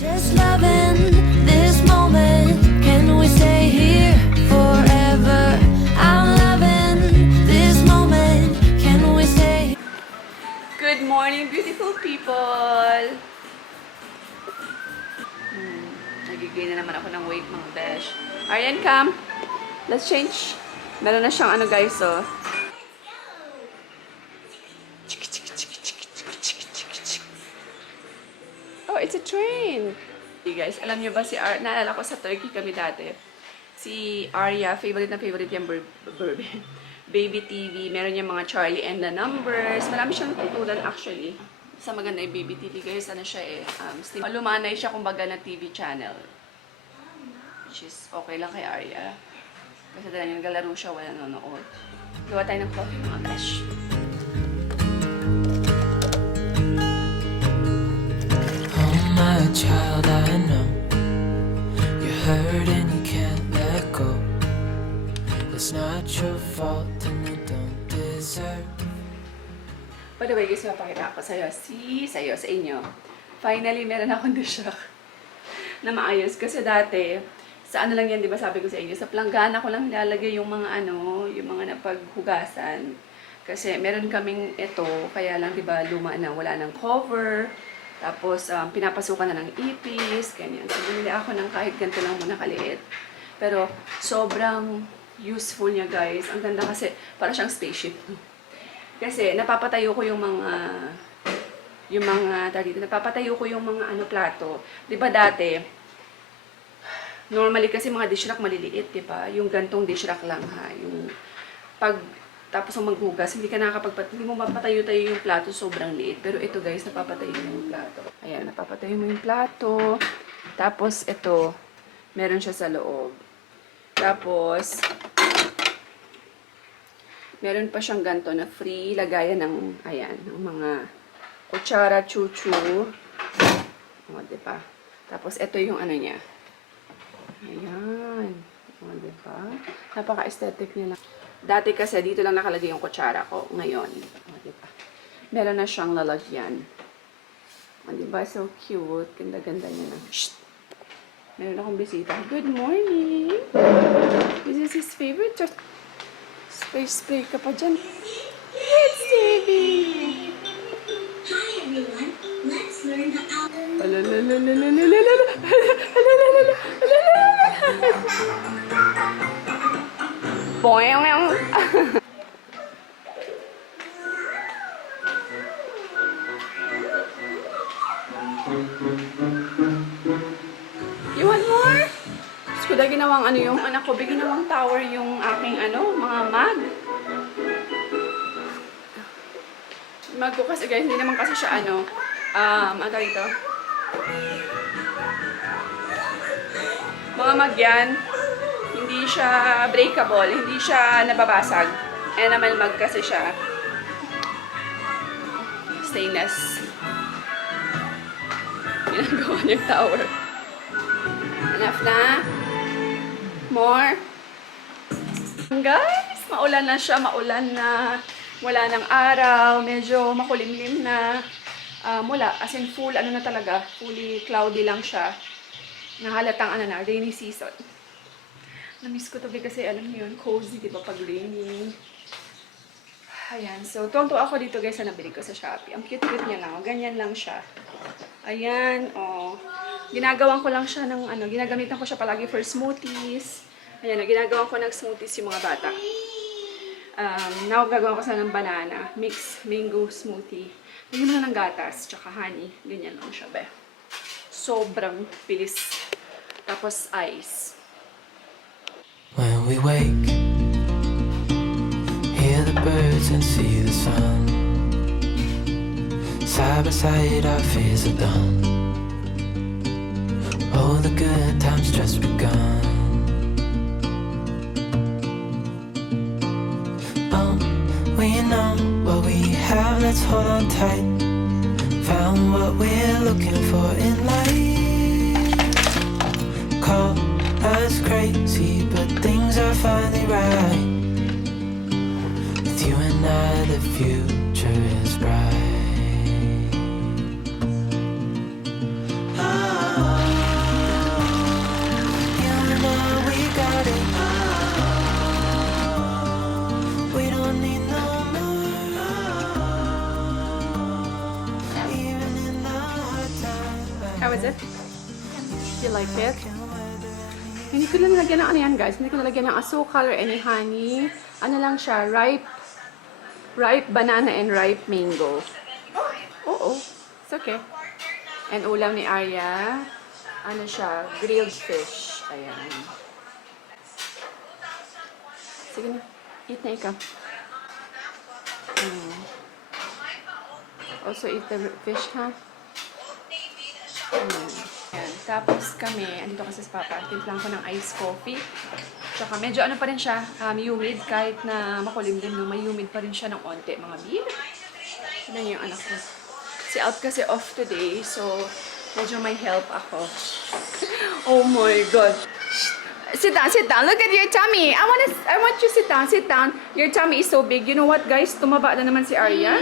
Just loving this moment. Can we stay here forever? I'm loving this moment. Can we stay? Good morning, beautiful people! Nagigay na naman ako ng weight, mga besh. Aryan, come! Let's change. Meron na siyang ano, guys, oh. Oh, it's a train! Hey guys, alam niyo ba si naalala ko sa Turkey kami dati. Si Arya, favorite na favorite yung Baby TV. Meron yung mga Charlie and the Numbers. Marami siyang tutulan actually. Sa maganda yung Baby TV guys, ano siya eh. Lumanay siya kumbaga na TV channel. Which is okay lang kay Arya. Kasi dala niya naglalaro siya, wala nanonood. Gawa tayo ng coffee mga besh. Child, I know you're hurt and you can't let go. It's not your fault and you don't deserve. By the way, guys, mapakita ko sa'yo, sa inyo. Finally, meron akong dishrack na maayos. Kasi dati, sa ano lang yan, di ba sabi ko sa inyo, sa planggana ko lang nilalagay yung mga yung mga napaghugasan. Kasi meron kaming ito, kaya lang, di ba, luma na, wala ng cover. Tapos, pinapasukan na ng ipis, ganyan. So, bumili ako ng kahit ganito lang muna kaliit. Pero, sobrang useful niya, guys. Ang ganda kasi, para siyang spaceship. Kasi, napapatayo ko yung mga napapatayo ko yung mga plato. Di ba dati, normally kasi mga dish rack maliliit, di ba? Yung gantong dish rack lang, ha? Yung, tapos ang maghugas, hindi mo mapatayo-tayo yung plato, sobrang liit. Pero ito guys, napapatayo mo yung plato. Ayan, napapatayo mo yung plato. Tapos ito, meron siya sa loob. Tapos, meron pa siyang ganito na free lagayan ng, ayan, ng mga kutsara, chuchu. O, diba? Tapos ito yung ano niya. Ayan. O, diba? Napaka-aesthetic niya lang. Dati kasi dito lang nakalagay yung kutsara ko. Ngayon, o, diba? Meron na siyang lalagyan. O, diba? So cute. Ganda-ganda niya na. Shh! Meron akong bisita. Good morning! This is his favorite. Spray ka pa dyan. It's Davy! Hi everyone, let's learn the alphabet. Boing! You want more? Gusto ko ginawang yung anak ko, ginawang tower yung aking mga mag. Mag ko kasi guys, hindi naman kasi siya ano ito. Mga mag yan, hindi siya breakable, hindi siya nababasag. Naman mag kasi siya. Stainless. Ginagawa niyang tower. Enough na? More? Guys, maulan na siya, maulan na. Wala ng araw, medyo makulimlim na. Wala, as in full, na talaga, fully cloudy lang siya. Nahalatang rainy season. Na-miss ko to kasi alam niyo yun, cozy, di ba, pag rainy. Ayan, so tuwang-tuwa ako dito guys sa nabili ko sa Shopee. Ang cute-cute niya lang, ganyan lang siya. Ayan, oh. Ginagawan ko lang siya ng ginagamitan ko siya palagi for smoothies. Ayan, ginagawan ko ng smoothies yung mga bata. Now, gagawa ko sa ng banana, mix mango smoothie. Lagyan mo na ng gatas, tsaka honey. Ganyan lang siya, be. Sobrang bilis. Tapos, ice. When we wake, hear the birds and see the sun. Side by side, our fears are done. All the good times just begun. We know what we have, let's hold on tight. Found what we're looking for in life. Call us crazy, but things are finally right. With you and I, the future is bright. How is it? You like it? Hindi ko na nalagyan ng ano yan, guys. Hindi ko nalagyan ng asukal or any honey. Ano lang siya, ripe banana and ripe mango. Oo, it's okay. And ulam ni Arya, ano siya, grilled fish. Ayan. Sige na, eat na ikaw. Also eat the fish, ha? Ayan. Tapos kami, andito kasi sa Papa, timplang ko ng iced coffee. Tsaka medyo ano pa rin siya, humid, kahit na makulimlim, no, may humid pa rin siya ng onte, mga beer. Tignan niyo yung anak ko. Si Out kasi off today, so medyo may help ako. Oh my God. Sit down, sit down. Look at your tummy. I want you sit down, sit down. Your tummy is so big. You know what, guys? Tumaba na naman si Arya.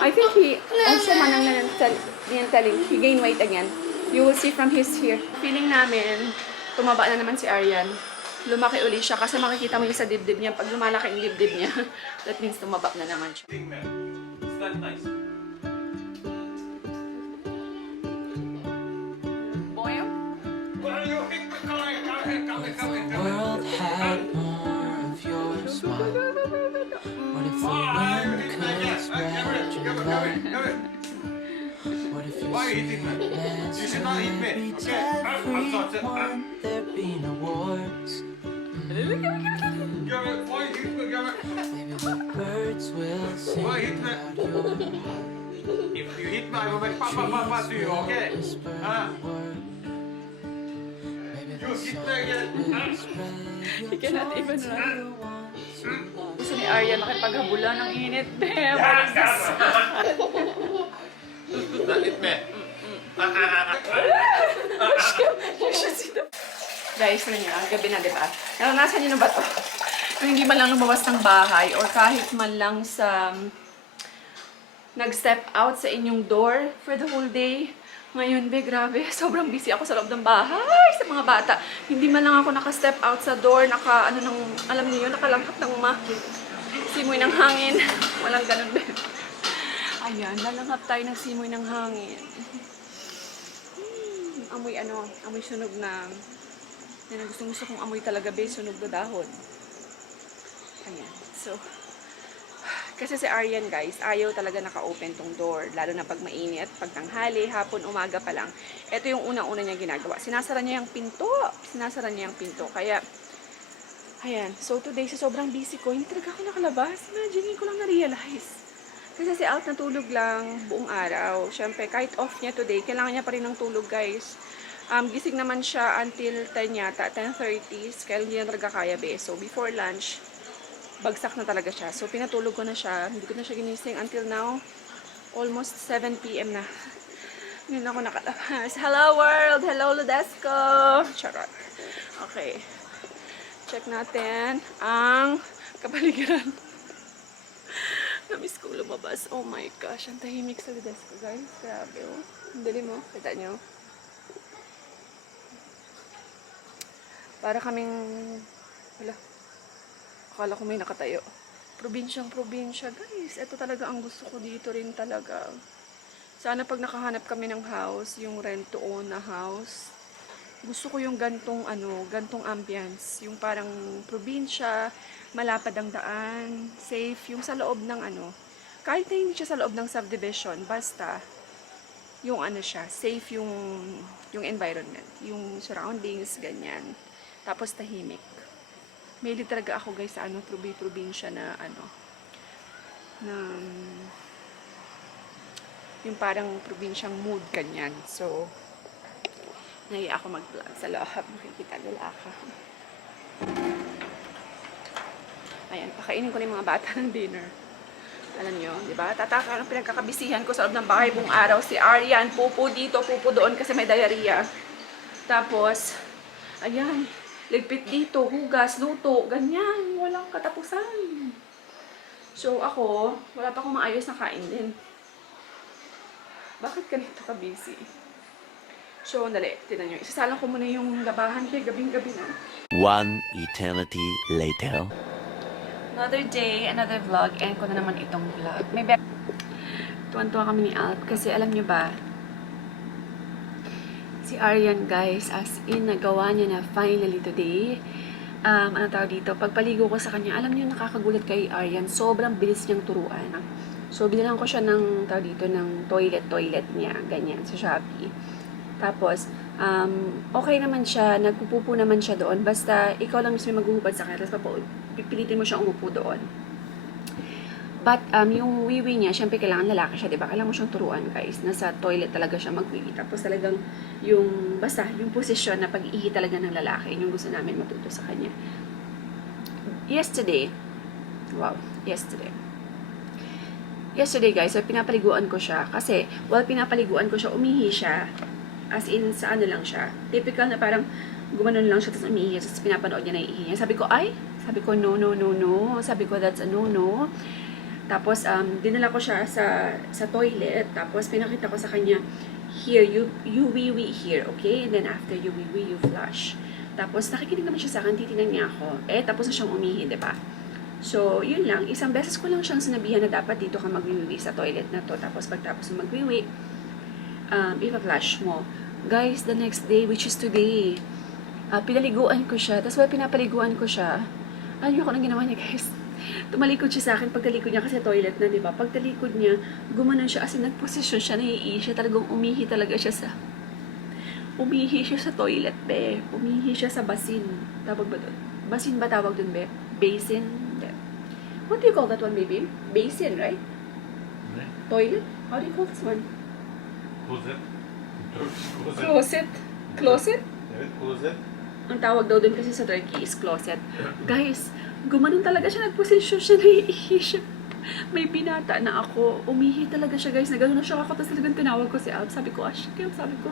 I think he also manang telling. He gained weight again. You will see from his here. Feeling namin, tumaba na naman si Aryan. Lumaki uli siya kasi makikita mo yung sa dibdib niya. Pag lumalaki yung dibdib niya, that means tumaba na naman siya. Is that nice? Boy, The world had more of your smile. What if the wind could spread your love? What if your Why are you hitting me? sweetness You should not hit me. could reach Okay. everyone? There'd be no wars. Why you hit me? Maybe the birds will sing Why hit me? about your heart. If you hit me, I will make pa to you, okay? Whisper Ah. the word. Maybe You the hit me sun again. will spread your He cannot joy even to run. the ones who love. gusto ni Arya makipaghabulan ng init. What is this? Not hit me. You should see the... Guys, ano nyo, gabi na, di ba? Naranasan nyo na ba to? Yung hindi man lang lumabas ng bahay or kahit man lang sa nag-step out sa inyong door for the whole day. Ngayon, be, grabe, sobrang busy ako sa loob ng bahay sa mga bata. Hindi man lang ako naka-step out sa door, alam niyo yun, nakalangkap ng simoy ng hangin. Walang ganun, be. Ayan, lalangkap tayo ng simoy ng hangin. Amoy sunog na. Yan ang gusto kong amoy talaga, be, sunog na dahon. Ayan, so, kasi si Aryan, guys, ayaw talaga naka-open tong door. Lalo na pag mainit, pag tanghali, hapon, umaga pa lang. Ito yung unang-una niya ginagawa. Sinasara niya yung pinto. Kaya, ayan. So, today, sa sobrang busy ko, hindi talaga ako nakalabas. Imagine, ko lang na-realize. Kasi si Alt natulog lang buong araw. Siyempre, kahit off niya today, kailangan niya pa rin ng tulog, guys. Gising naman siya until 10 yata, 10:30. Kaya hindi na talaga kaya, be. So, before lunch, bagsak na talaga siya. So, pinatulog ko na siya. Hindi ko na siya ginising until now. Almost 7 p.m. na. Ngayon ako nakalabas. Hello, world! Hello, Ludesco! Charot. Okay. Check natin ang kapaligiran. Namiss ko lumabas. Oh my gosh. Ang tahimik sa Ludesco, guys. Grabe, oh. Ang dali mo. Kita nyo. Para kaming... Wala. Akala ko may nakatayo. Probinsyang-probinsya, guys. Ito talaga ang gusto ko dito rin talaga. Sana pag nakahanap kami ng house, yung rent to own na house, gusto ko yung gantong ambience. Yung parang probinsya, malapad ang daan, safe, yung sa loob ng kahit na hindi siya sa loob ng subdivision, basta yung siya, safe yung environment, yung surroundings, ganyan. Tapos tahimik. Mahilig talaga ako, guys, sa probinsya na na yung parang probinsyang mood kanyan. So, nahiya ako mag-vlog sa loob. Makikita nila ako. Ayan, pakainin ko na yung mga bata ng dinner. Alam nyo, di ba? Tataka ang pinagkakabisihan ko sa loob ng bahay buong araw. Si Aryan, pupo dito, pupo doon kasi may diarrhea. Tapos, ayan, ligpit dito, hugas, luto, ganyan. Walang katapusan. So, ako, wala pa akong maayos na kain din. Bakit ganito ka busy? So, dali, tinan nyo. Isasalang ko muna yung labahan kay gabing-gabi na. One eternity later. Another day, another vlog. End ko na naman itong vlog. Tuwan-tuwa kami ni Alt kasi alam nyo ba, Si Aryan, guys, as in, nagawa niya na finally today. Ano tawag dito, pagpaligo ko sa kanya, alam niyo, nakakagulat kay Aryan, sobrang bilis niyang turuan. So, binilang ko siya ng, tawag dito, ng toilet niya, ganyan, sa Shopee. Tapos, okay naman siya, nagpupupo naman siya doon, basta ikaw lang mismo maghuhubad sa kanya, tapos pipilitin mo siyang umupo doon. But, yung wiwi niya, syempre kailangan lalaki siya, diba? Kailangan mo siyang turuan, guys. Nasa toilet talaga siya magwiwi. Tapos talagang yung, basta, yung posisyon na pag-ihi talaga ng lalaki, yung gusto namin matuto sa kanya. Yesterday, guys, so pinapaliguan ko siya. Kasi, while pinapaliguan ko siya, umihi siya. As in, sa ano lang siya. Typical na parang, gumanon lang siya, tapos umihi, tapos pinapanood niya na iihi niya. Sabi ko, no. Sabi ko, that's a no. Tapos, dinala ko siya sa toilet. Tapos, pinakita ko sa kanya, here, you wee here, okay? And then, after you wee, you flush. Tapos, nakikinig naman siya sa akin, titignan niya ako. Tapos na siyang umihi, diba? So, yun lang. Isang beses ko lang siyang sinabihan na dapat dito ka magwiwi sa toilet na to. Tapos, pagtapos ng magwiwi, ipa-flush mo. Guys, the next day, which is today, pinaliguan ko siya. Tapos, while pinapaliguan ko siya, ano yung nang ginawa niya, guys? Tumalikod siya sa akin, pagtalikod niya kasi toilet na, diba? Pagtalikod niya, gumanon siya as in nagposisyon siya, naiihi siya, talagang umihi talaga siya sa toilet, be. Umihi siya sa basin. Tawag ba doon? Basin ba tawag doon, be? Basin? What do you call that one, baby? Basin, right? Toilet? How do you call this one? Closet. Closet? Evet, closet. Ang tawag daw doon kasi sa Turkey is closet. Guys, gumanon talaga siya, nagposisyon siya, naiihi siya. May binata na ako, umihi talaga siya, guys, nagano na siya ako, tapos talagang tinawag ko si Ab, sabi ko, sabi ko,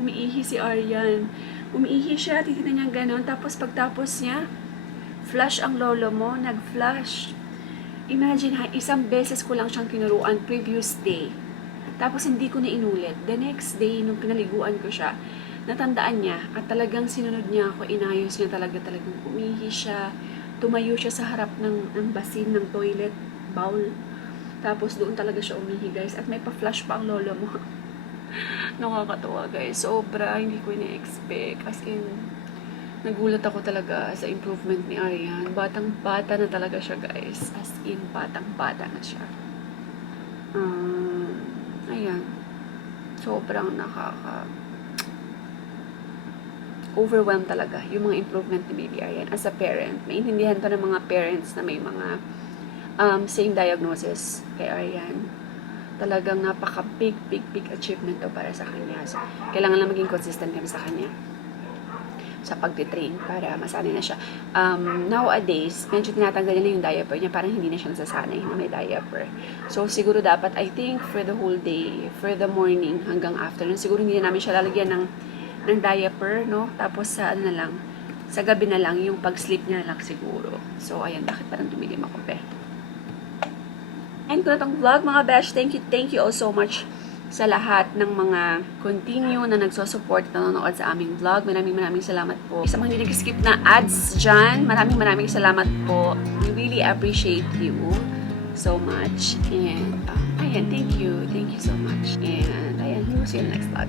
umiihi si Aryan. Umiihi siya, titignan niya ganon, tapos pagtapos niya, flush ang lolo mo, nag-flush. Imagine ha, isang beses ko lang siyang tinuruan previous day. Tapos hindi ko na inulit. The next day, nung pinaliguan ko siya, natandaan niya at talagang sinunod niya ako, inayos niya talagang umihi siya, tumayo siya sa harap ng basin ng toilet bowl. Tapos doon talaga siya umihi, guys. At may pa-flush pa ang lolo mo. Nakakatawa, guys. Sobra, hindi ko ina-expect. As in, nagulat ako talaga sa improvement ni Aryan. Batang-bata na talaga siya, guys. As in, batang-bata na siya. Ayan. Sobrang overwhelmed talaga yung mga improvement ni Baby Aryan as a parent. Maintindihan to ng mga parents na may mga same diagnosis kay Aryan. Talagang napaka-big achievement to para sa kanya. So, kailangan lang maging consistent kami sa kanya sa pagtitrain para masanay na siya. Nowadays, medyo tinatanggal niya yung diaper niya, parang hindi na siya nasasanay na may diaper. So, siguro dapat, I think, for the whole day, for the morning hanggang afternoon, siguro hindi na namin siya lalagyan ng diaper, no? Tapos sa ano na lang, sa gabi na lang, yung pag-sleep niya na lang siguro. So, ayan, bakit parang tumilim ako, pe? And ko na tong vlog, mga besh. Thank you all so much sa lahat ng mga continue na nagsosupport at nanonood sa aming vlog. Maraming salamat po. Sa mga hindi nag-skip na ads dyan, maraming salamat po. We really appreciate you so much. And, ayan, thank you so much. And, ayan, we will see you in the next vlog.